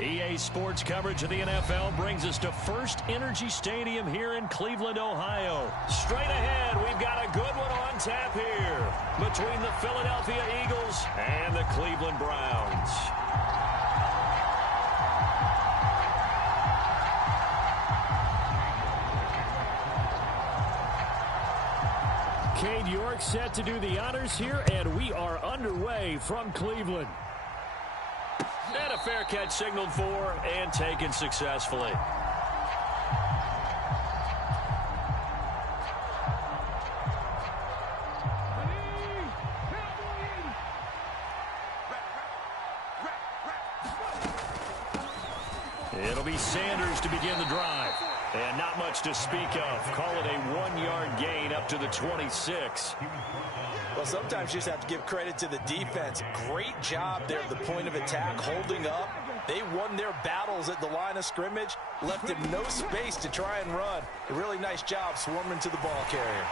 EA Sports coverage of the NFL brings us to First Energy Stadium here in Cleveland, Ohio. Straight ahead, we've got a good one on tap here between the Philadelphia Eagles and the Cleveland Browns. Cade York set to do the honors here, and we are underway from Cleveland. And a fair catch signaled for and taken successfully. It'll be Sanders to begin the drive. And not much to speak of. Call it a 1-yard gain up to the 26. Well, sometimes you just have to give credit to the defense. Great job there at the point of attack, holding up. They won their battles at the line of scrimmage, left him no space to try and run. A really nice job swarming to the ball carrier.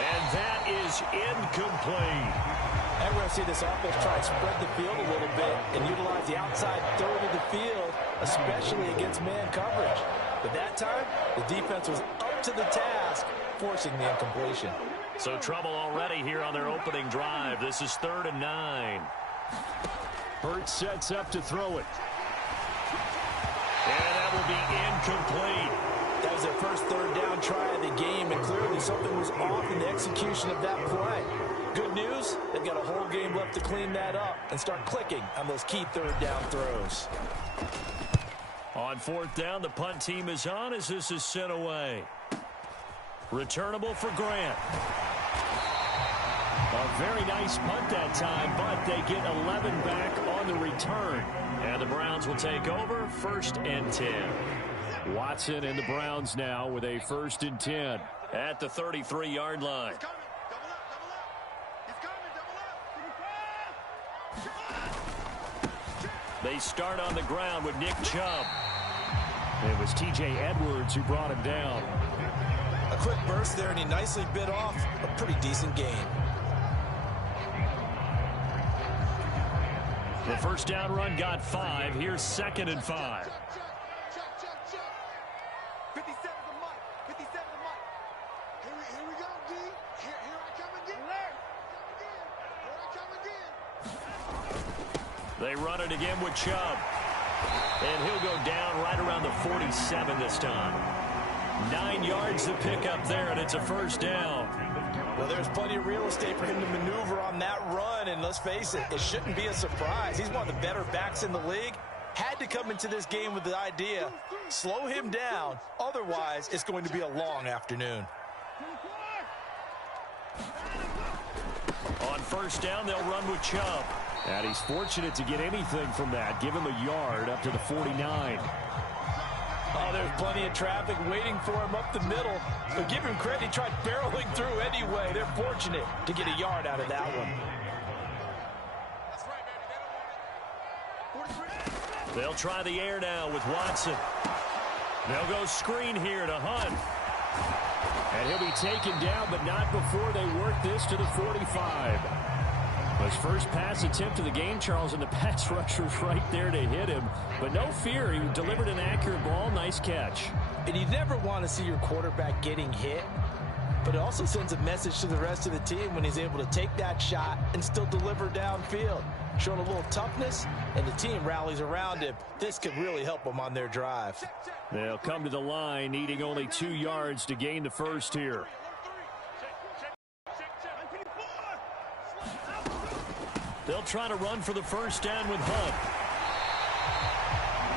And that is incomplete. And we're going to see this offense try and spread the field a little bit and utilize the outside third of the field, especially against man coverage. But that time, the defense was up to the task, forcing the incompletion. So trouble already here on their opening drive. This is 3rd and 9. Hurts sets up to throw it. And that will be incomplete. That was their first third down try of the game, and clearly something was off in the execution of that play. Good news, they've got a whole game left to clean that up and start clicking on those key third down throws. On 4th down, the punt team is on as this is sent away. Returnable for Grant. A very nice punt that time, but they get 11 back on the return. And the Browns will take over 1st and 10. Watson and the Browns now with a 1st and 10 at the 33-yard line. They start on the ground with Nick Chubb. It was T.J. Edwards who brought him down. A quick burst there, and he nicely bit off a pretty decent gain. The first down run got 5. Here's 2nd and 5. They run it again with Chubb. And he'll go down right around the 47 this time. 9 yards to pick up there, and it's a 1st down. Well, there's plenty of real estate for him to maneuver on that run, and let's face it, it shouldn't be a surprise. He's one of the better backs in the league. Had to come into this game with the idea, slow him down, otherwise it's going to be a long afternoon. On 1st down, they'll run with Chubb. And he's fortunate to get anything from that. Give him a yard up to the 49. Oh, there's plenty of traffic waiting for him up the middle. But give him credit, he tried barreling through anyway. They're fortunate to get a yard out of that one. They'll try the air now with Watson. They'll go screen here to Hunt. And he'll be taken down, but not before they work this to the 45. His first pass attempt of the game, Charles, and the pass rusher's right there to hit him. But no fear, he delivered an accurate ball. Nice catch. And you never want to see your quarterback getting hit, but it also sends a message to the rest of the team when he's able to take that shot and still deliver downfield. Showing a little toughness, and the team rallies around him. This could really help them on their drive. They'll come to the line, needing only 2 yards to gain the first here. They'll try to run for the 1st down with Hunt.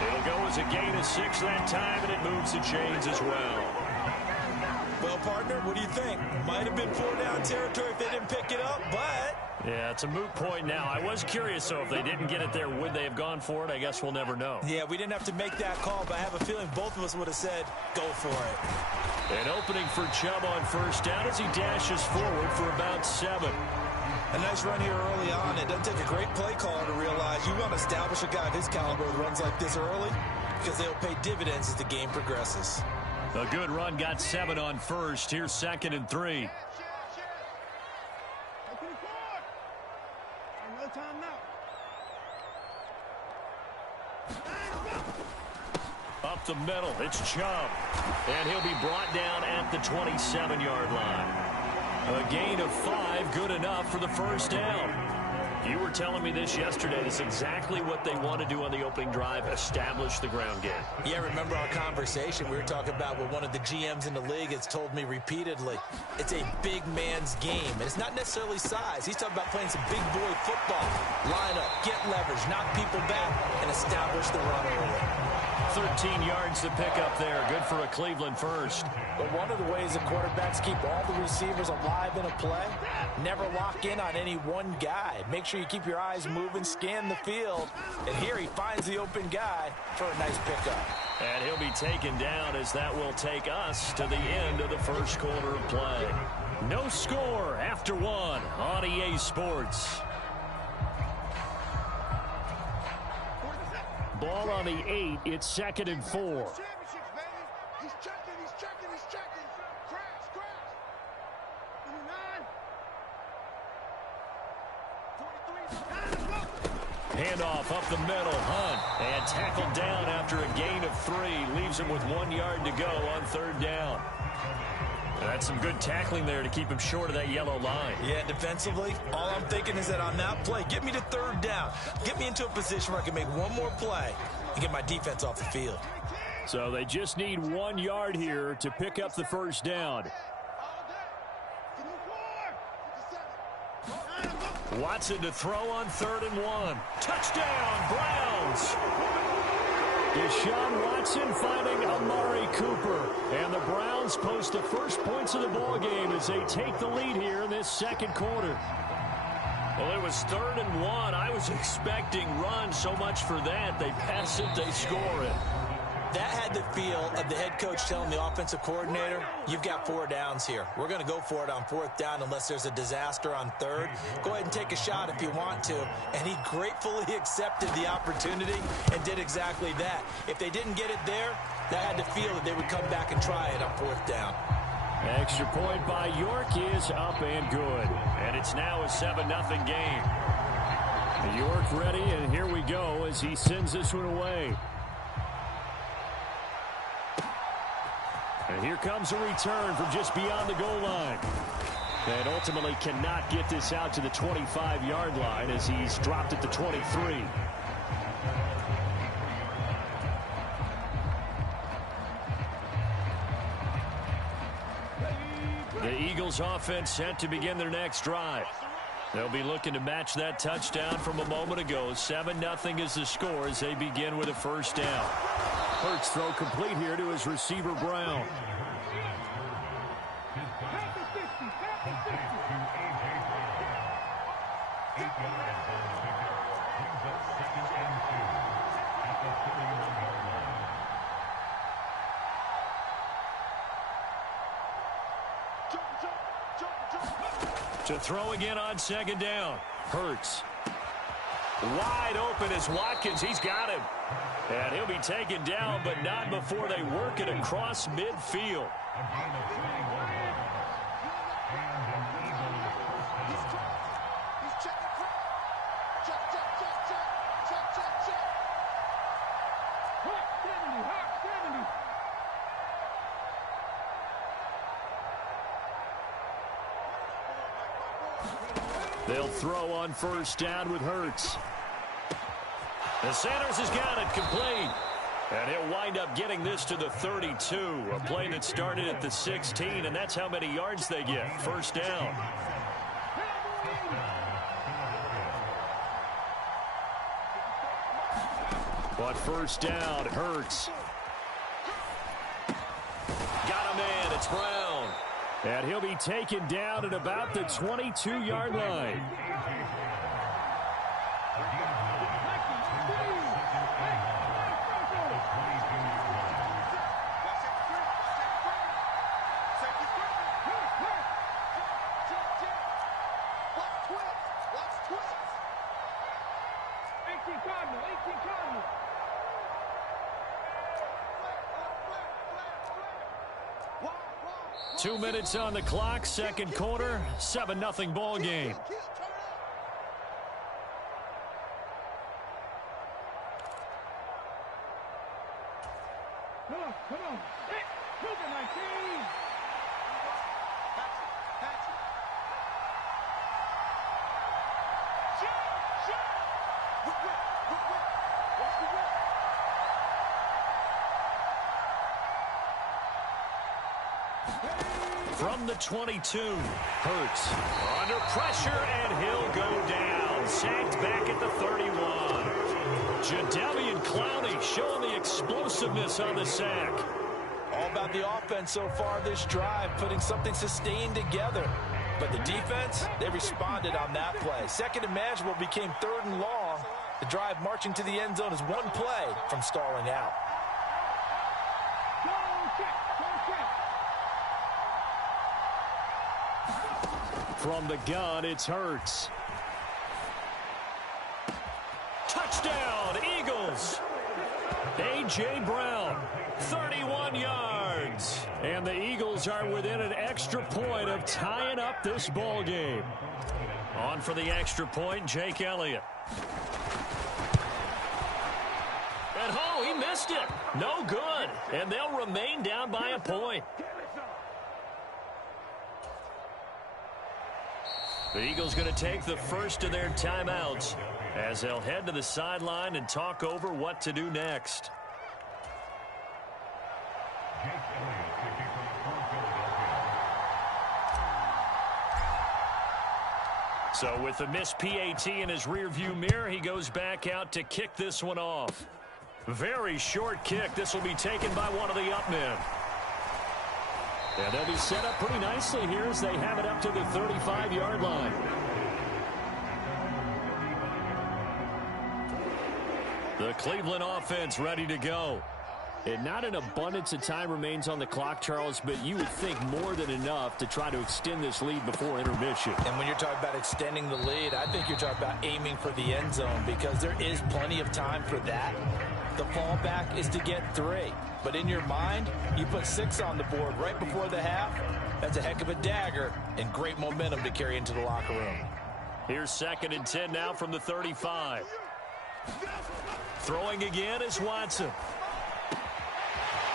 It'll go as a gain of 6 that time, and it moves the chains as well. Well, partner, what do you think? Might have been 4-down territory if they didn't pick it up, but... Yeah, it's a moot point now. I was curious, so if they didn't get it there, would they have gone for it? I guess we'll never know. Yeah, we didn't have to make that call, but I have a feeling both of us would have said, go for it. An opening for Chubb on 1st down as he dashes forward for about 7. A nice run here early on. It doesn't take a great play caller to realize you want to establish a guy of his caliber with runs like this early because they'll pay dividends as the game progresses. A good run got 7 on 1st. Here's 2nd and 3. Up the middle, it's Chubb. And he'll be brought down at the 27-yard line. A gain of 5, good enough for the first down. You were telling me this yesterday. That's exactly what they want to do on the opening drive, establish the ground game. Yeah, remember our conversation? We were talking about what one of the GMs in the league has told me repeatedly. It's a big man's game, and it's not necessarily size. He's talking about playing some big boy football. Line up, get leverage, knock people back, and establish the run early. 13 yards to pick up there. Good for a Cleveland first. But one of the ways the quarterbacks keep all the receivers alive in a play, never lock in on any one guy. Make sure you keep your eyes moving, scan the field. And here he finds the open guy for a nice pickup. And he'll be taken down as that will take us to the end of the first quarter of play. No score after 1 on EA Sports. Ball on the 8. It's 2nd and 4. Handoff up the middle. Hunt. And tackled down after a gain of 3. Leaves him with 1 yard to go on 3rd down. That's some good tackling there to keep him short of that yellow line. Yeah, defensively, all I'm thinking is that on that play, get me to 3rd down. Get me into a position where I can make one more play and get my defense off the field. So they just need 1 yard here to pick up the first down. Watson to throw on 3rd and 1. Touchdown, Browns! Deshaun Watson finding Amari Cooper. And the Browns post the first points of the ball game as they take the lead here in this 2nd quarter. Well, it was 3rd and 1. I was expecting run, so much for that. They pass it, they score it. That had the feel of the head coach telling the offensive coordinator, you've got 4 downs here. We're going to go for it on 4th down unless there's a disaster on 3rd. Go ahead and take a shot if you want to. And he gratefully accepted the opportunity and did exactly that. If they didn't get it there, that had the feel that they would come back and try it on 4th down. Extra point by York is up and good. And it's now a 7-0 game. York ready, and here we go as he sends this one away. And here comes a return from just beyond the goal line. And ultimately cannot get this out to the 25-yard line as he's dropped at the 23. The Eagles offense set to begin their next drive. They'll be looking to match that touchdown from a moment ago. 7-0 is the score as they begin with a first down. Hurts throw complete here to his receiver, Brown. To throw again on 2nd down. Hurts. Wide open is Watkins. He's got him. And he'll be taken down, but not before they work it across midfield. They'll throw on 1st down with Hurts. And Sanders has got it complete. And he'll wind up getting this to the 32. A play that started at the 16, and that's how many yards they get. 1st down. But 1st down, Hurts. Got a man, it's Brown. And he'll be taken down at about the 22-yard line. Two minutes on the clock, 2nd quarter, 7-0 ball game. From the 22, Hurts under pressure, and he'll go down. Sacked back at the 31. Jadeveon Clowney showing the explosiveness on the sack. All about the offense so far this drive, putting something sustained together. But the defense, they responded on that play. Second and manageable became third and long. The drive marching to the end zone is one play from stalling out. From the gun, it's Hurts. Touchdown, Eagles. A.J. Brown, 31 yards. And the Eagles are within an extra point of tying up this ball game. On for the extra point, Jake Elliott. And oh, he missed it. No good. And they'll remain down by a point. The Eagles going to take the first of their timeouts as they'll head to the sideline and talk over what to do next. So with the missed PAT in his rearview mirror, he goes back out to kick this one off. Very short kick. This will be taken by one of the up men. And they'll be set up pretty nicely here as they have it up to the 35-yard line. The Cleveland offense ready to go. And not an abundance of time remains on the clock, Charles, but you would think more than enough to try to extend this lead before intermission. And when you're talking about extending the lead, I think you're talking about aiming for the end zone because there is plenty of time for that. The fallback is to get 3. But in your mind, you put 6 on the board right before the half. That's a heck of a dagger and great momentum to carry into the locker room. Here's 2nd and 10 now from the 35. Throwing again is Watson.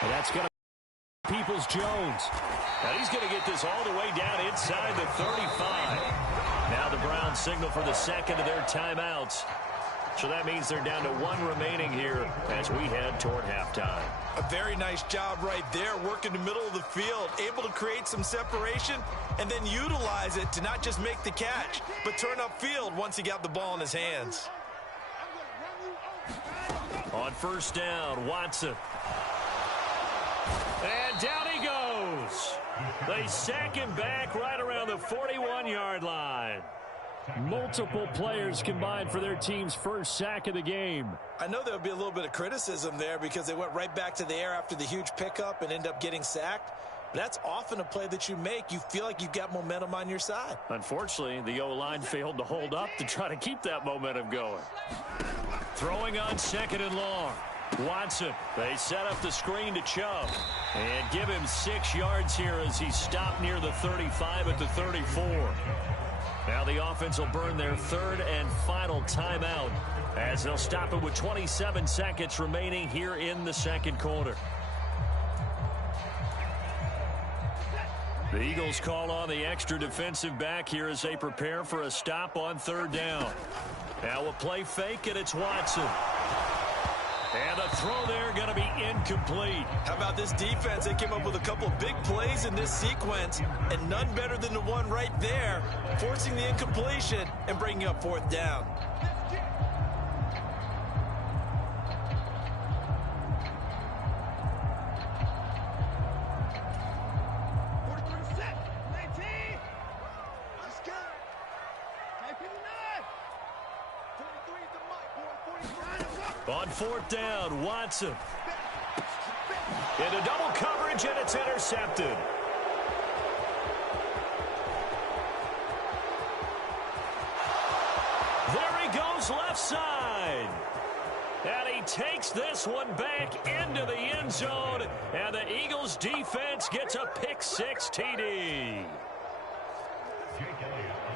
And that's going to Peoples-Jones. Now he's going to get this all the way down inside the 35. Now the Browns signal for the second of their timeouts. So that means they're down to 1 remaining here as we head toward halftime. A very nice job right there, working the middle of the field, able to create some separation and then utilize it to not just make the catch, but turn upfield once he got the ball in his hands. On first down, Watson. And down he goes. They sack him back right around the 41-yard line. Multiple players combined for their team's first sack of the game. I know there'll be a little bit of criticism there because they went right back to the air after the huge pickup and end up getting sacked. But that's often a play that you make. You feel like you've got momentum on your side. Unfortunately, the O-line failed to hold up to try to keep that momentum going. Throwing on 2nd and long. Watson, they set up the screen to Chubb and give him 6 yards here as he stopped near the 35 at the 34. Now the offense will burn their 3rd and final timeout as they'll stop it with 27 seconds remaining here in the second quarter. The Eagles call on the extra defensive back here as they prepare for a stop on 3rd down. Now a play fake, and it's Watson. And the throw there going to be incomplete. How about this defense? They came up with a couple of big plays in this sequence, and none better than the one right there, forcing the incompletion and bringing up 4th down. On 4th down, Watson. Into double coverage, and it's intercepted. There he goes left side. And he takes this one back into the end zone. And the Eagles defense gets a pick 6 TD.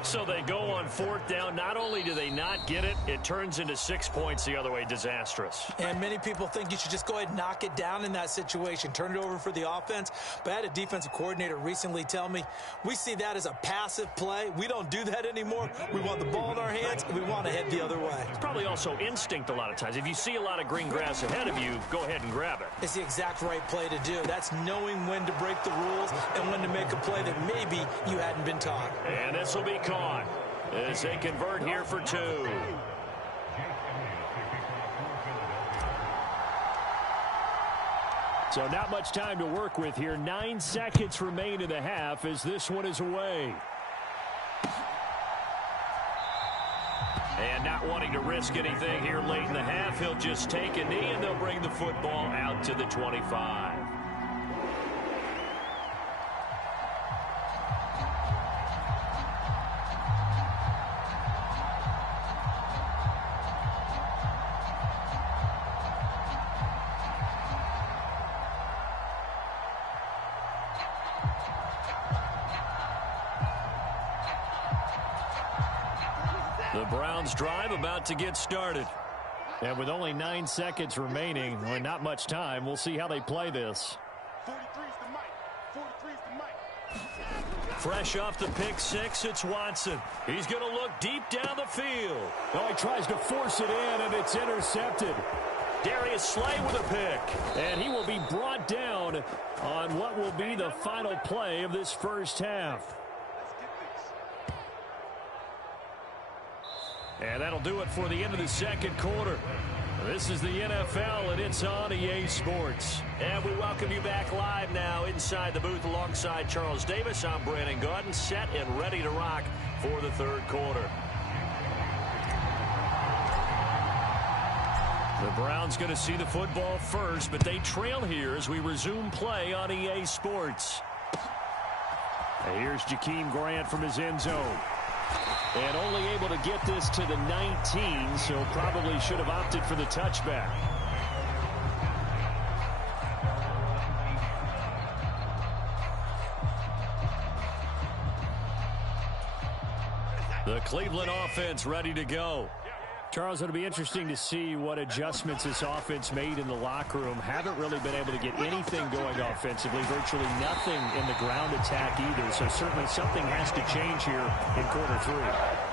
So they go on fourth down. Not only do they not get it, it turns into 6 points the other way. Disastrous. And many people think you should just go ahead and knock it down in that situation. Turn it over for the offense. But I had a defensive coordinator recently tell me, we see that as a passive play. We don't do that anymore. We want the ball in our hands, and we want to head the other way. It's probably also instinct a lot of times. If you see a lot of green grass ahead of you, go ahead and grab it. It's the exact right play to do. That's knowing when to break the rules and when to make a play that maybe you hadn't been taught. And this will be caught as they convert here for 2. So not much time to work with here. 9 seconds remain in the half as this one is away. And not wanting to risk anything here late in the half, he'll just take a knee and they'll bring the football out to the 25. The Browns drive about to get started. And with only 9 seconds remaining, well, not much time, we'll see how they play this. 43's the mic. 43's the mic. Fresh off the pick 6, it's Watson. He's going to look deep down the field. Oh, he tries to force it in, and it's intercepted. Darius Slay with a pick. And he will be brought down on what will be the final play of this first half. And that'll do it for the end of the second quarter. This is the NFL, and it's on EA Sports. And we welcome you back live now inside the booth alongside Charles Davis. I'm Brandon Gaudin, set and ready to rock for the third quarter. The Browns going to see the football first, but they trail here as we resume play on EA Sports. And here's Jakeem Grant from his end zone. And only able to get this to the 19, so probably should have opted for the touchback. The Cleveland offense ready to go. Charles, it'll be interesting to see what adjustments this offense made in the locker room. Haven't really been able to get anything going offensively. Virtually nothing in the ground attack either. So certainly something has to change here in quarter 3.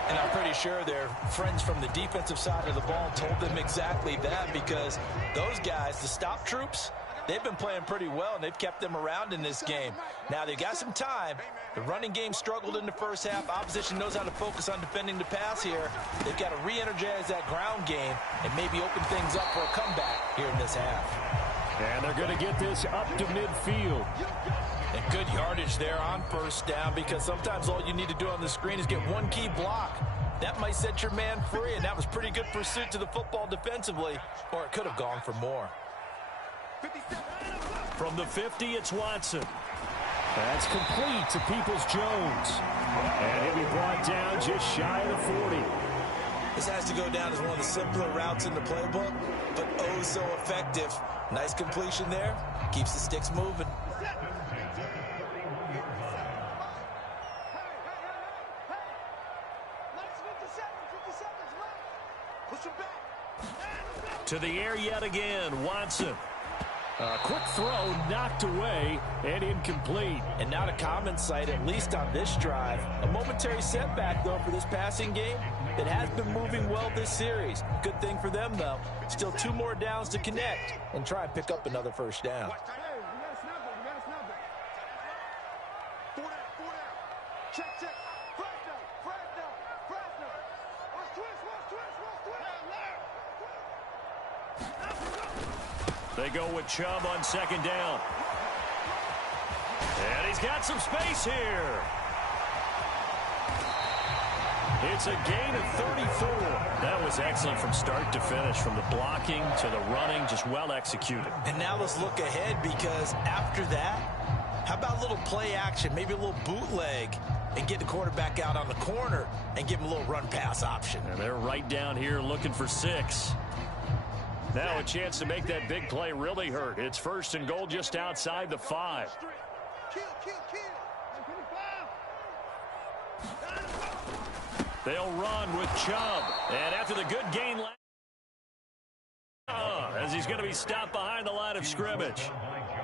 And I'm pretty sure their friends from the defensive side of the ball told them exactly that, because those guys, the stop troops, they've been playing pretty well, and they've kept them around in this game. Now, they've got some time. The running game struggled in the first half. Opposition knows how to focus on defending the pass here. They've got to re-energize that ground game and maybe open things up for a comeback here in this half. And they're going to get this up to midfield. And good yardage there on first down, because sometimes all you need to do on the screen is get one key block. That might set your man free, and that was pretty good pursuit to the football defensively, or it could have gone for more. From the 50, it's Watson. That's complete to Peoples-Jones. And he'll be brought down just shy of the 40. This has to go down as one of the simpler routes in the playbook, but oh so effective. Nice completion there. Keeps the sticks moving. To the air yet again, Watson. A quick throw knocked away and incomplete. And not a common sight, at least on this drive. A momentary setback, though, for this passing game. It has been moving well this series. Good thing for them, though. Still 2 more downs to connect and try and pick up another first down. They go with Chubb on second down. And he's got some space here. It's a gain of 34. That was excellent from start to finish, from the blocking to the running, just well executed. And now let's look ahead, because after that, how about a little play action, maybe a little bootleg, and get the quarterback out on the corner and give him a little run-pass option. And they're right down here looking for 6. Now a chance to make that big play really hurt. It's 1st and goal just outside the 5. They'll run with Chubb. And after the good gain as he's going to be stopped behind the line of scrimmage.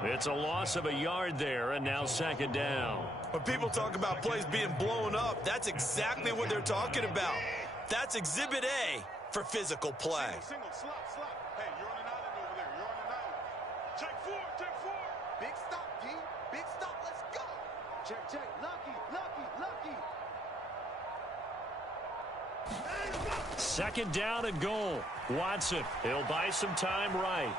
It's a loss of a yard there, and now second down. When people talk about plays being blown up, that's exactly what they're talking about. That's Exhibit A for physical play. Single, slop. Hey, you're on an island over there. You're on an island. Check four. Big stop, D. Big stop. Let's go. Check. Lucky. Second down and goal. Watson, he'll buy some time right.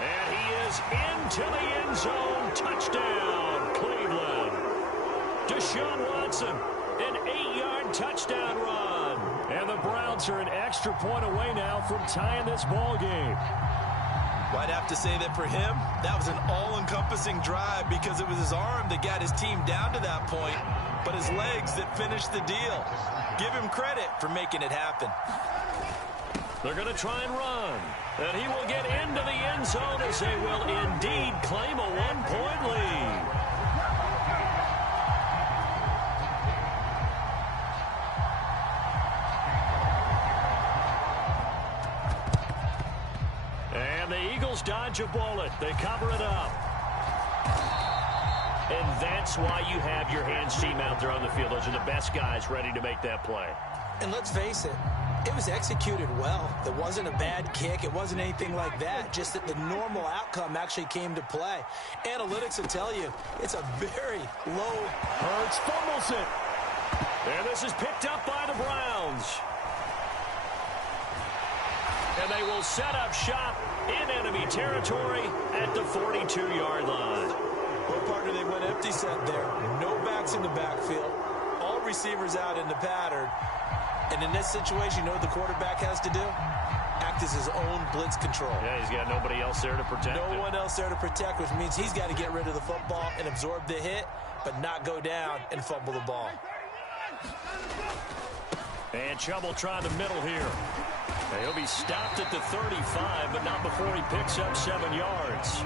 And he is into the end zone. Touchdown, Cleveland. Deshaun Watson, an 8-yard touchdown run. And the Browns are an extra point away now from tying this ball game. Well, I'd have to say that for him, that was an all-encompassing drive because it was his arm that got his team down to that point, but his legs that finished the deal. Give him credit for making it happen. They're going to try and run. And he will get into the end zone as they will indeed claim a 1-point lead. And the Eagles dodge a bullet. They cover it up. And that's why you have your hands team out there on the field. Those are the best guys ready to make that play. And let's face it, it was executed well. It wasn't a bad kick. It wasn't anything like that. Just that the normal outcome actually came to play. Analytics will tell you it's a very low. Hurts fumbles it. And this is picked up by the Browns. And they will set up shop in enemy territory at the 42-yard line. Well, partner, they went empty set there. No backs in the backfield. All receivers out in the pattern. And in this situation, you know what the quarterback has to do? Act as his own blitz control. Yeah, he's got nobody else there to protect him. No one else there to protect, which means he's got to get rid of the football and absorb the hit, but not go down and fumble the ball. And Chubb will try the middle here. He'll be stopped at the 35, but not before he picks up 7 yards.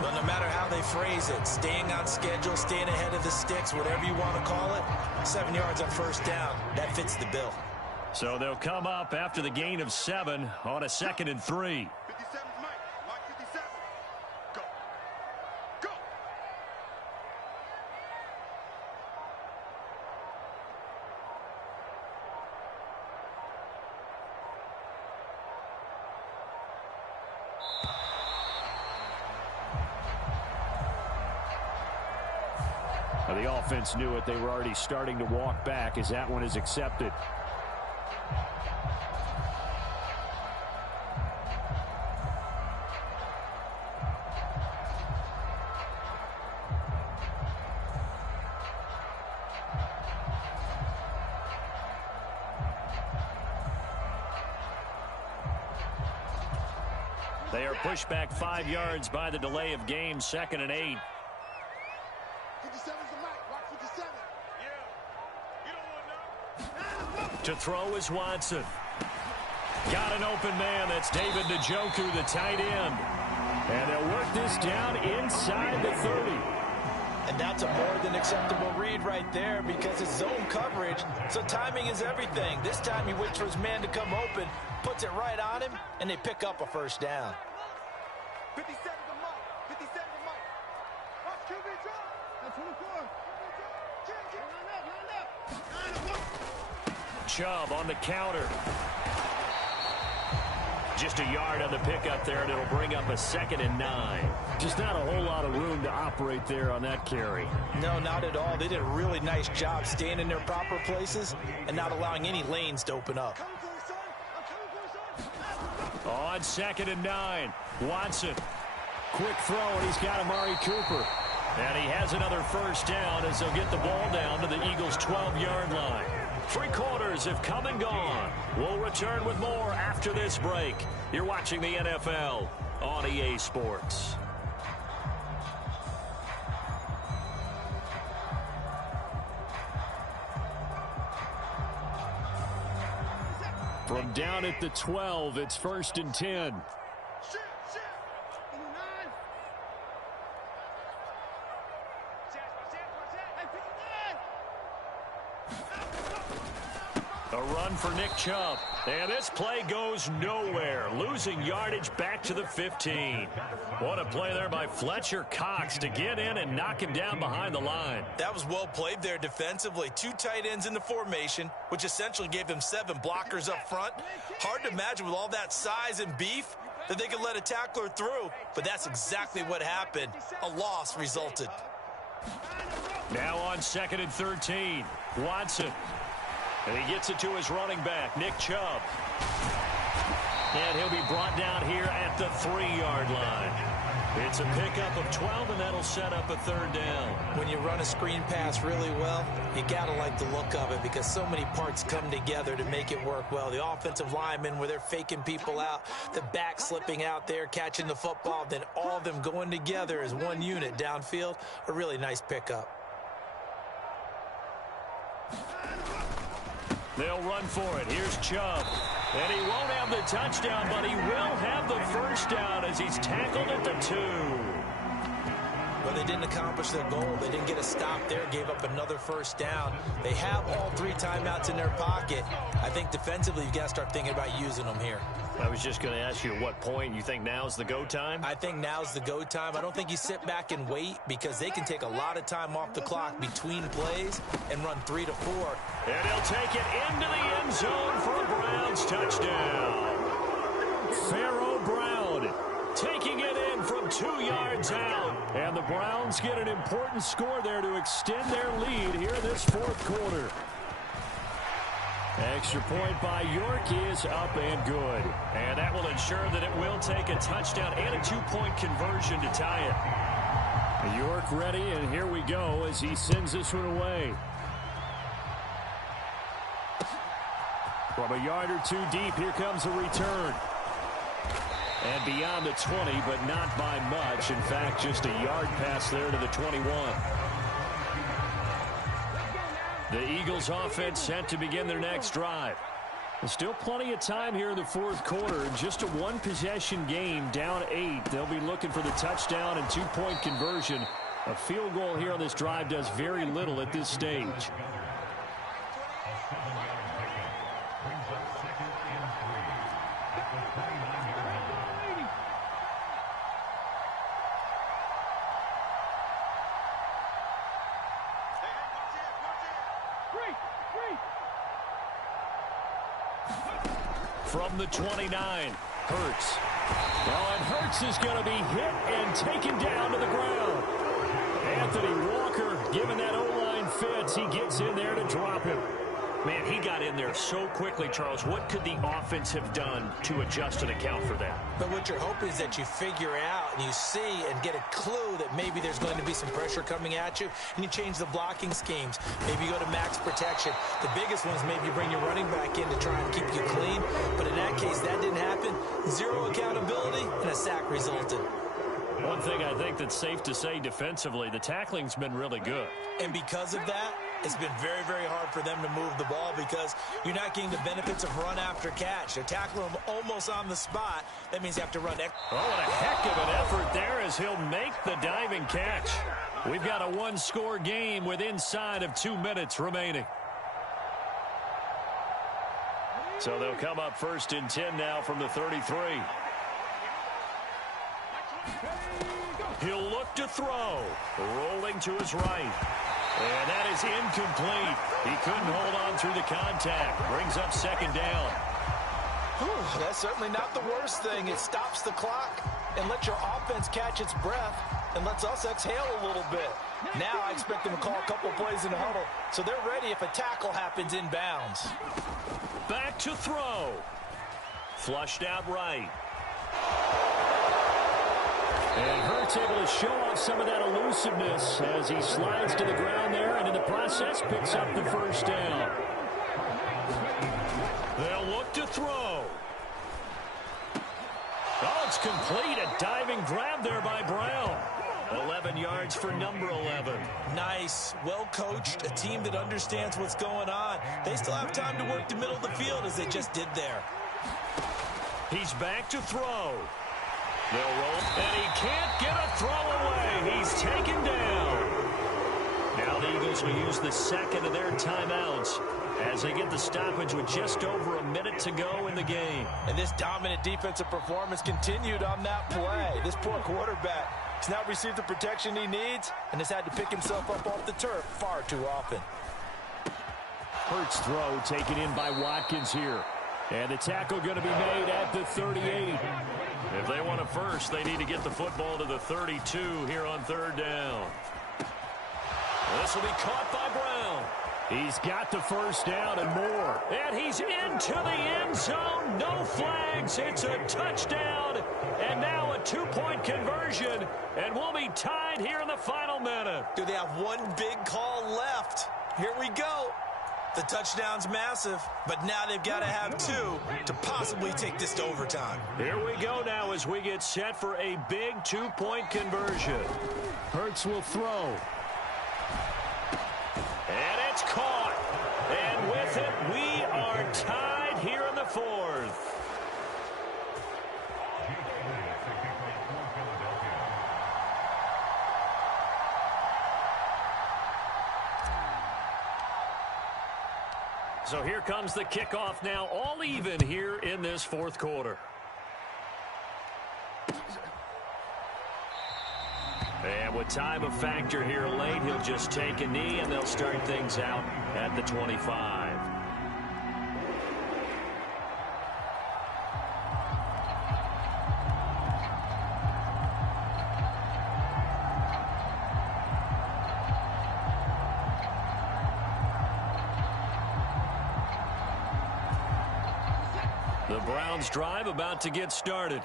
Well, no matter how they phrase it, staying on schedule, staying ahead of the sticks, whatever you want to call it, 7 yards on first down, that fits the bill. So they'll come up after the gain of 7 on a 2nd and 3. 57's Mike. Mike 57. Go. The offense knew it. They were already starting to walk back as that one is accepted. They are pushed back 5 yards by the delay of game, 2nd and 8. 57's the Mike. Watch 57. Yeah. You don't want no. To throw is Watson. Got an open man. That's David Njoku, the tight end. And they'll work this down inside the 30. And that's a more than acceptable read right there because it's zone coverage, so timing is everything. This time he waits for his man to come open, puts it right on him, and they pick up a first down. 57's the Mike. 57's the Mike. Watch QB drop. That's 24. Chubb on the counter. Just a yard on the pickup there, and it'll bring up a 2nd and 9. Just not a whole lot of room to operate there on that carry. No, not at all. They did a really nice job staying in their proper places and not allowing any lanes to open up. On 2nd and 9, Watson. Quick throw, and he's got Amari Cooper. And he has another first down as they'll get the ball down to the Eagles' 12-yard line. 3 quarters have come and gone. We'll return with more after this break. You're watching the NFL on EA Sports. From down at the 12, it's 1st and 10. A run for Nick Chubb. And this play goes nowhere. Losing yardage back to the 15. What a play there by Fletcher Cox to get in and knock him down behind the line. That was well played there defensively. 2 tight ends in the formation, which essentially gave him 7 blockers up front. Hard to imagine with all that size and beef that they could let a tackler through, but that's exactly what happened. A loss resulted. Now on 2nd and 13, Watson. And he gets it to his running back, Nick Chubb. And he'll be brought down here at the 3-yard line. It's a pickup of 12, and that'll set up a 3rd down. When you run a screen pass really well, you got to like the look of it because so many parts come together to make it work well. The offensive linemen, where they're faking people out, the back slipping out there, catching the football, then all of them going together as one unit downfield. A really nice pickup. They'll run for it. Here's Chubb. And he won't have the touchdown, but he will have the first down as he's tackled at the 2. But they didn't accomplish their goal. They didn't get a stop there, gave up another first down. They have all 3 timeouts in their pocket. I think defensively you've got to start thinking about using them here. I was just going to ask you at what point you think now's the go time? I think now's the go time. I don't think you sit back and wait because they can take a lot of time off the clock between plays and run 3 to 4. And he'll take it into the end zone for a Browns touchdown. Pharaoh Brown taking it in from 2 yards out. And the Browns get an important score there to extend their lead here in this 4th quarter. Extra point by York is up and good. And that will ensure that it will take a touchdown and a 2-point conversion to tie it. York ready, and here we go as he sends this one away. From a yard or 2 deep, here comes a return. And beyond the 20, but not by much. In fact, just a yard pass there to the 21. The Eagles offense set to begin their next drive. There's still plenty of time here in the 4th quarter. Just a 1-possession game, down 8. They'll be looking for the touchdown and 2-point conversion. A field goal here on this drive does very little at this stage. From the 29, Hurts. Oh, and Hurts is going to be hit and taken down to the ground. Anthony Walker giving that O-line fits. He gets in there to drop him. Man, he got in there so quickly, Charles. What could the offense have done to adjust and account for that? But what you're hoping is that you figure out and you see and get a clue that maybe there's going to be some pressure coming at you, and you change the blocking schemes. Maybe you go to max protection. The biggest ones, maybe you bring your running back in to try and keep you clean. But in that case, that didn't happen. 0 accountability, and a sack resulted. One thing I think that's safe to say defensively, the tackling's been really good. And because of that, it's been very, very hard for them to move the ball because you're not getting the benefits of run after catch. They're tackling them almost on the spot. That means you have to run. Oh, and a heck of an effort there as he'll make the diving catch. We've got a 1-score game with inside of 2 minutes remaining. So they'll come up 1st and 10 now from the 33. He'll look to throw. Rolling to his right. And that is incomplete. He couldn't hold on through the contact. Brings up 2nd down. Whew, that's certainly not the worst thing. It stops the clock and lets your offense catch its breath and lets us exhale a little bit. Now I expect them to call a couple plays in the huddle, so they're ready if a tackle happens inbounds. Back to throw. Flushed out right. And Hurts able to show off some of that elusiveness as he slides to the ground there and in the process picks up the 1st down. They'll look to throw. Oh, it's complete. A diving grab there by Brown. 11 yards for number 11. Nice. Well coached. A team that understands what's going on. They still have time to work the middle of the field as they just did there. He's back to throw. They'll roll, and he can't get a throw away. He's taken down. Now the Eagles will use the 2nd of their timeouts as they get the stoppage with just over a minute to go in the game. And this dominant defensive performance continued on that play. This poor quarterback has now received the protection he needs and has had to pick himself up off the turf far too often. Hurts throw taken in by Watkins here. And the tackle going to be made at the 38. If they want a first, they need to get the football to the 32 here on third down. This will be caught by Brown. He's got the first down and more. And he's into the end zone. No flags. It's a touchdown. And now a two-point conversion. And we'll be tied here in the final minute. Do they have one big call left? Here we go. The touchdown's massive, but now they've got to have two to possibly take this to overtime. Here we go now as we get set for a big two-point conversion. Hurts will throw. And it's caught. And with it, we are tied here in the fourth. So here comes the kickoff now, all even here in this fourth quarter. And with time a factor here late, he'll just take a knee and they'll start things out at the 25. The Browns drive about to get started.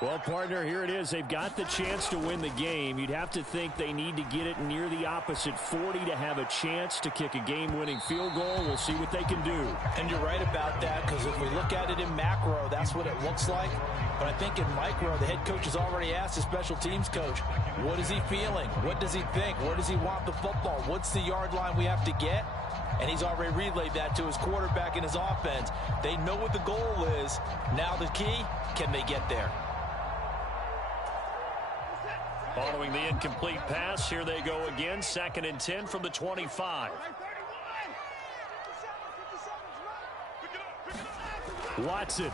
Well, partner, here it is. They've got the chance to win the game. You'd have to think they need to get it near the opposite 40 to have a chance to kick a game-winning field goal. We'll see what they can do. And you're right about that, because if we look at it in macro, that's what it looks like. But I think in micro, the head coach has already asked the special teams coach, what is he feeling? What does he think? Where does he want the football? What's the yard line we have to get? And he's already relayed that to his quarterback and his offense. They know what the goal is. Now the key, can they get there? Following the incomplete pass, here they go again. 2nd and 10 from the 25. Watson.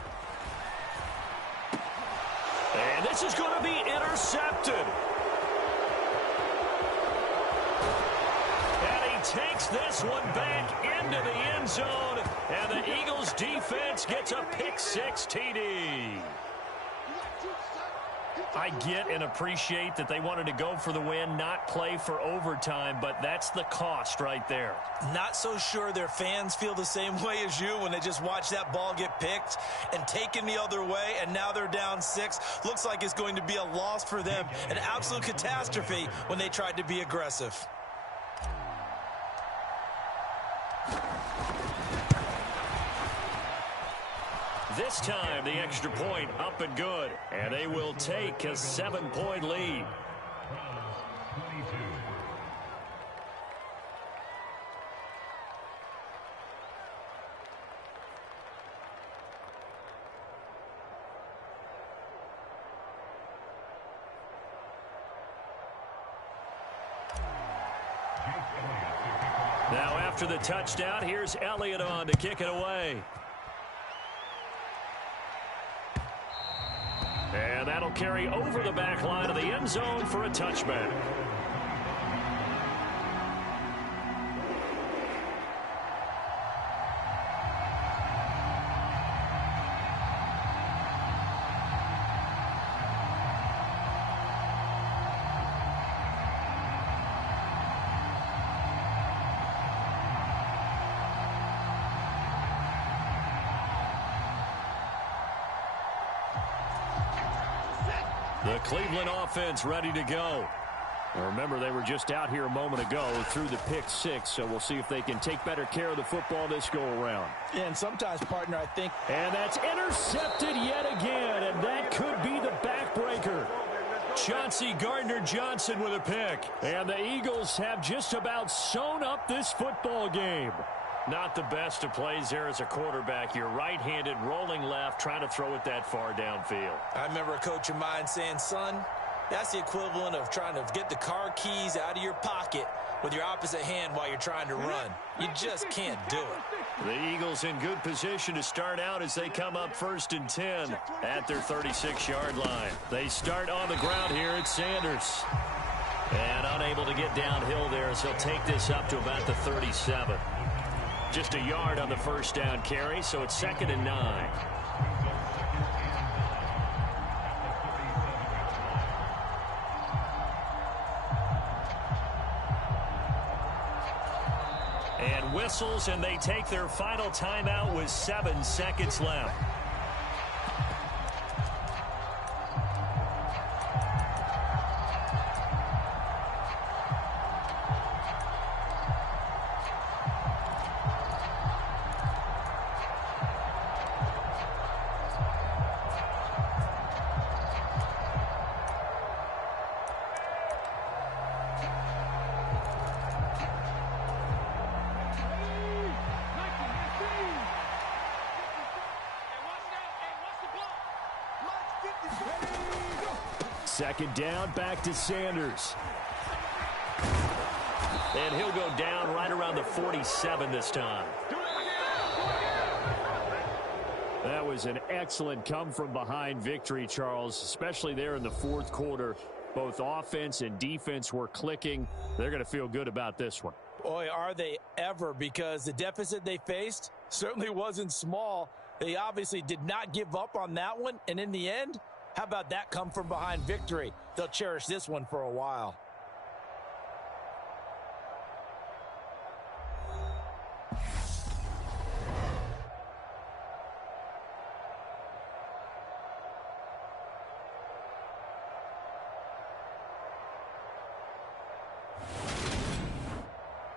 And this is going to be intercepted. And he takes this one back into the end zone. And the Eagles defense gets a pick-six TD. I get and appreciate that they wanted to go for the win, not play for overtime, but that's the cost right there. Not so sure their fans feel the same way as you when they just watch that ball get picked and taken the other way, and now they're down 6. Looks like it's going to be a loss for them, an absolute catastrophe when they tried to be aggressive. This time, the extra point up and good. And they will take a 7-point lead. Now, after the touchdown, here's Elliott on to kick it away. And that'll carry over the back line of the end zone for a touchback. The Cleveland offense ready to go. Remember, they were just out here a moment ago through the pick-6, so we'll see if they can take better care of the football this go-around. And sometimes, partner, I think... And that's intercepted yet again, and that could be the backbreaker. Chauncey Gardner-Johnson with a pick. And the Eagles have just about sewn up this football game. Not the best of plays there as a quarterback. You're right-handed, rolling left, trying to throw it that far downfield. I remember a coach of mine saying, son, that's the equivalent of trying to get the car keys out of your pocket with your opposite hand while you're trying to run. You just can't do it. Bengals in good position to start out as they come up 1st and 10 at their 36-yard line. They start on the ground here at Sanders. And unable to get downhill there, so he'll take this up to about the 37. Just a yard on the first down carry, so it's 2nd and 9. And whistles, and they take their final timeout with 7 seconds left. Second down, back to Sanders. And he'll go down right around the 47 this time. That was an excellent come-from-behind victory, Charles, especially there in the fourth quarter. Both offense and defense were clicking. They're going to feel good about this one. Boy, are they ever, because the deficit they faced certainly wasn't small. They obviously did not give up on that one, and in the end, how about that come-from-behind victory? They'll cherish this one for a while.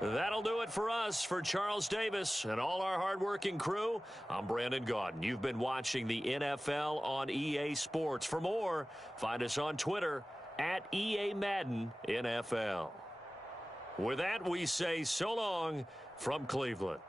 That'll do it for us. For Charles Davis and all our hardworking crew, I'm Brandon Gaudin. You've been watching the NFL on EA Sports. For more, find us on Twitter at EA Madden NFL. With that, we say so long from Cleveland.